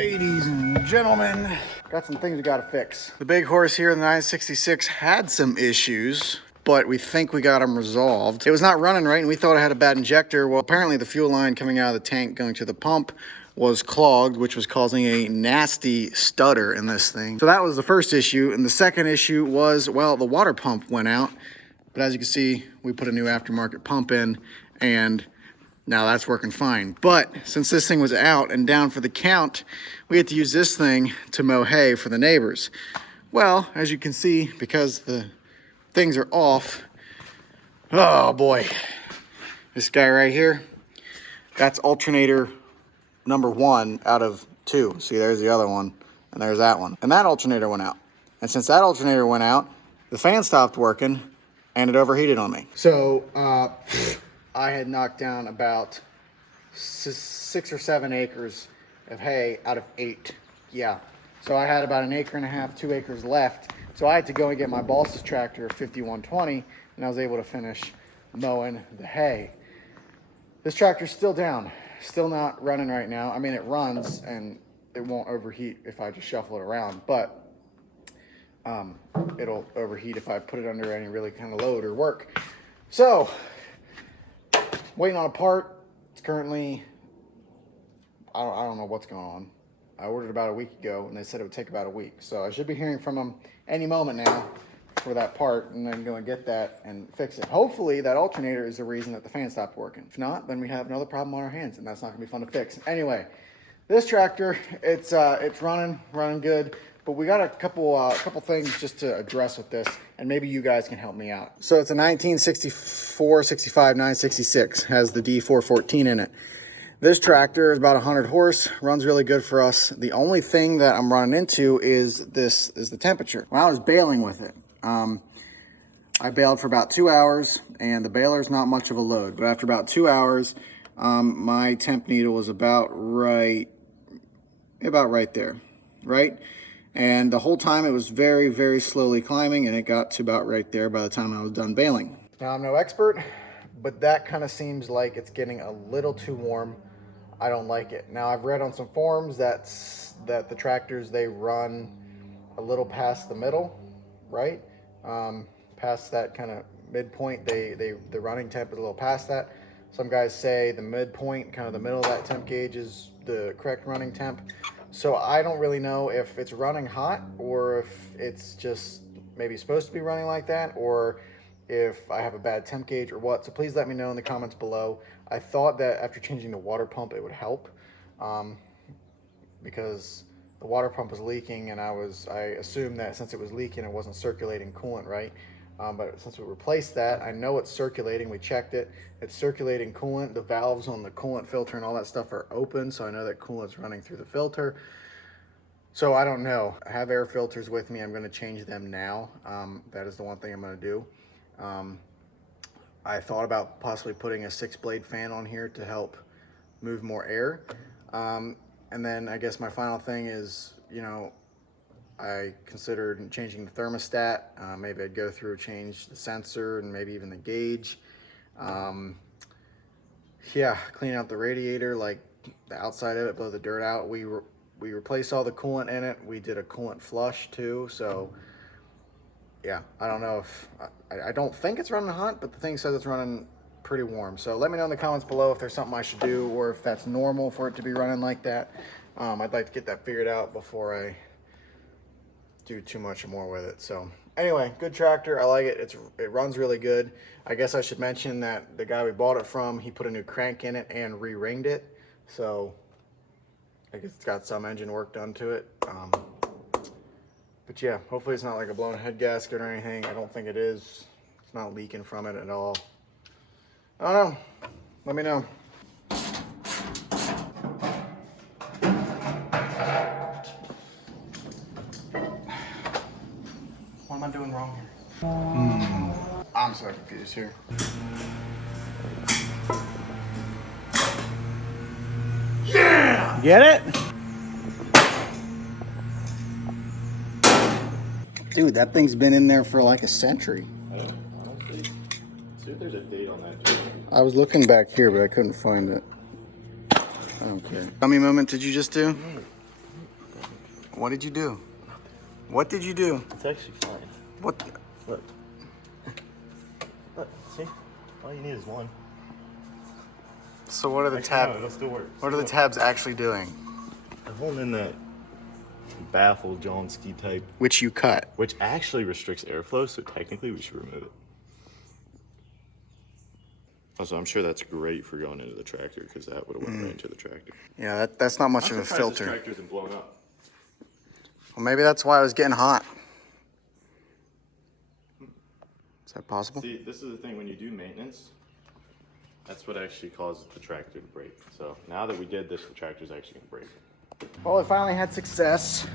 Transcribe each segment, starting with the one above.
Ladies and gentlemen, got some things we gotta fix. The big horse here in the 966 had some issues, but we think we got them resolved. It was not running right and we thought it had a bad injector. Well, apparently the fuel line coming out of the tank going to the pump was clogged, which was causing a nasty stutter in this thing. So that was the first issue. And the second issue was, well, the water pump went out. But as you can see, we put a new aftermarket pump in and now that's working fine. But since this thing was out and down for the count, we had to use this thing to mow hay for the neighbors. Well, as you can see, because the things are off, oh boy, this guy right here, that's alternator number 1 out of 2. See, there's the other one, and there's that one. And that alternator went out. And since that alternator went out, the fan stopped working, and it overheated on me. So, I had knocked down about 6 or 7 acres of hay out of 8. Yeah. So I had about 1.5 acres, 2 acres left. So I had to go and get my boss's tractor, 5120, and I was able to finish mowing the hay. This tractor's still down, still not running right now. I mean, it runs and it won't overheat if I just shuffle it around, but it'll overheat if I put it under any really kind of load or work. So, waiting on a part. It's currently, I don't know what's going on. I ordered about a week ago and they said it would take about a week. So I should be hearing from them any moment now for that part, and then go and get that and fix it. Hopefully that alternator is the reason that the fan stopped working. If not, then we have another problem on our hands and that's not gonna be fun to fix. Anyway, this tractor, it's running good. But we got a couple things just to address with this, and maybe you guys can help me out. So it's a 1964, 65, 966, has the D414 in it. This tractor is about 100 horse, runs really good for us. The only thing that I'm running into is the temperature. When I was baling with it, I baled for about 2 hours, and the baler's not much of a load. But after about 2 hours, my temp needle was about right there, right? And the whole time it was very, very slowly climbing, and it got to about right there by the time I was done baling. Now, I'm no expert, but that kind of seems like it's getting a little too warm. I don't like it. Now, I've read on some forums that the tractors, they run a little past the middle, right? Past that kind of midpoint, the running temp is a little past that. Some guys say the midpoint, kind of the middle of that temp gauge, is the correct running temp. So I don't really know if it's running hot or if it's just maybe supposed to be running like that, or if I have a bad temp gauge or what. So please let me know in the comments below. I thought that after changing the water pump it would help, because the water pump was leaking, and I assumed that since it was leaking it wasn't circulating coolant right. But since we replaced that, I know it's circulating. We checked it. It's circulating coolant. The valves on the coolant filter and all that stuff are open, so I know that coolant's running through the filter. So I don't know. I have air filters with me. I'm going to change them now. That is the one thing I'm going to do. I thought about possibly putting a 6-blade fan on here to help move more air. And then I guess my final thing is, you know, I considered changing the thermostat. Maybe I'd go through, change the sensor, and maybe even the gauge. Yeah, clean out the radiator, like the outside of it, blow the dirt out. We replaced all the coolant in it. We did a coolant flush too. So yeah, I don't know if, I don't think it's running hot, but the thing says it's running pretty warm. So let me know in the comments below if there's something I should do, or if that's normal for it to be running like that. I'd like to get that figured out before I do too much more with it. So anyway, good tractor. I like it. It runs really good. I guess I should mention that the guy we bought it from, he put a new crank in it and re-ringed it. So I guess it's got some engine work done to it. But yeah, hopefully it's not like a blown head gasket or anything. I don't think it is. It's not leaking from it at all. I don't know. Let me know. What am I doing wrong here? I'm so confused here. Yeah! Get it? Dude, that thing's been in there for like a century. Honestly, see if there's a date on that. I was looking back here, but I couldn't find it. I don't care. How many moment did you just do? What did you do? What did you do? It's actually fine. What? Look. Look, see? All you need is one. So what are the Actually, no, tabs? it'll still work. What are the tabs actually doing? I'm holding in that baffle Johnski type, Which you cut. which actually restricts airflow, so technically we should remove it. Also, I'm sure that's great for going into the tractor because that would have went right into the tractor. Yeah, that's not much of a This filter. tractor isn't blown up. Well, maybe that's why it was getting hot. Is that possible? See, this is the thing, when you do maintenance, that's what actually causes the tractor to break. So now that we did this, the tractor's actually gonna break. Well, it finally had success.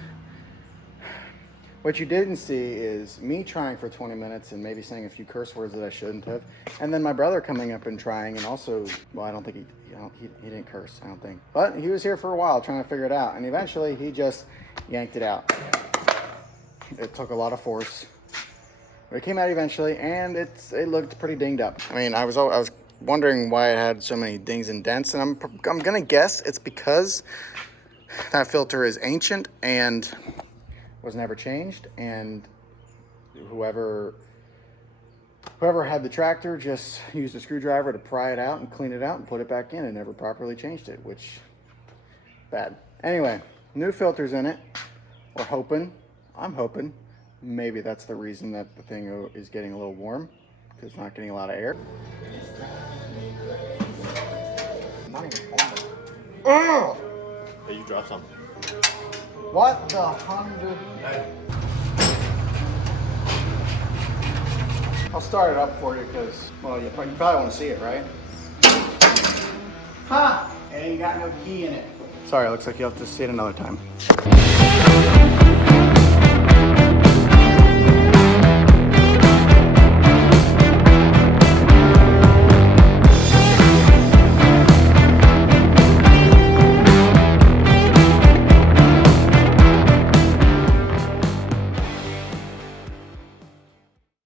What you didn't see is me trying for 20 minutes and maybe saying a few curse words that I shouldn't have, and then my brother coming up and trying, and also, well, I don't think he didn't curse, I don't think, but he was here for a while trying to figure it out, and eventually he just yanked it out. It took a lot of force, but it came out eventually, and it looked pretty dinged up. I mean, I was wondering why it had so many dings and dents, and I'm gonna guess it's because that filter is ancient and was never changed, and whoever had the tractor just used a screwdriver to pry it out and clean it out and put it back in and never properly changed it, which, bad. Anyway, new filters in it. I'm hoping maybe that's the reason that the thing is getting a little warm, because it's not getting a lot of air. Not even warm. Hey, you dropped something. What the 100? I'll start it up for you because, well, you probably want to see it, right? Ha! It ain't got no key in it. Sorry, it looks like you'll have to see it another time.